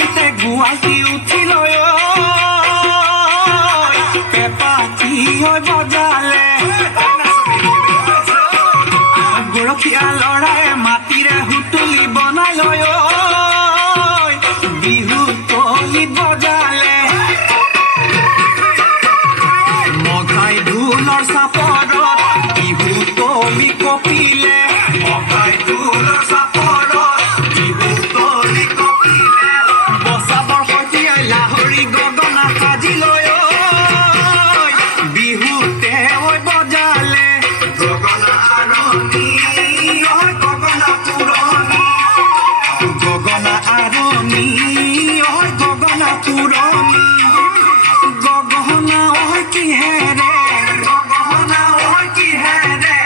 পিঠিতে গুৱাহাটী উঠিল পেপাচি হৈ বজালে গৰখীয়া ল'ৰাই মাটিৰে সুতুলি বনাই লয় বিহু তলিত বজালে মগাই ঢোলৰ চাপৰত বিহু তলি কপিলে মগাই ঢোলৰ চাপৰত বিহু তলি কপিলে বচাবৰ সৈতে লাহৰি গগনা সাজি লৈ বিহুতে বজালে গগনা আৰণি গগনা পুৰণি গগনা আৰণি গগনা পুৰণি গগনা কিহেৰে গগনা কিহেৰে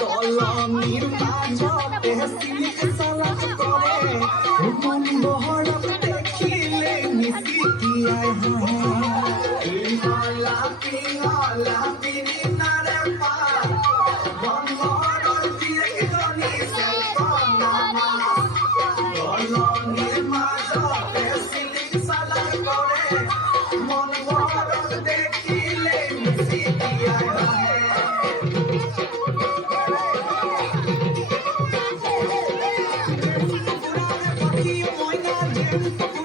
দলনিৰ মাজতে চিলিক চালাক কৰে মন বহৰক দেখিলে মিচিকিয়াই হাঁহে পিঙলা পিৰিনাৰে পাত বন্ধৰৰ জীয়েকজনী চেলকনা দলনিৰ মাজতে চিলিক চালাক কৰে মন বহৰক দেখিলে মিচিকিয়াই হাঁহে Thank you.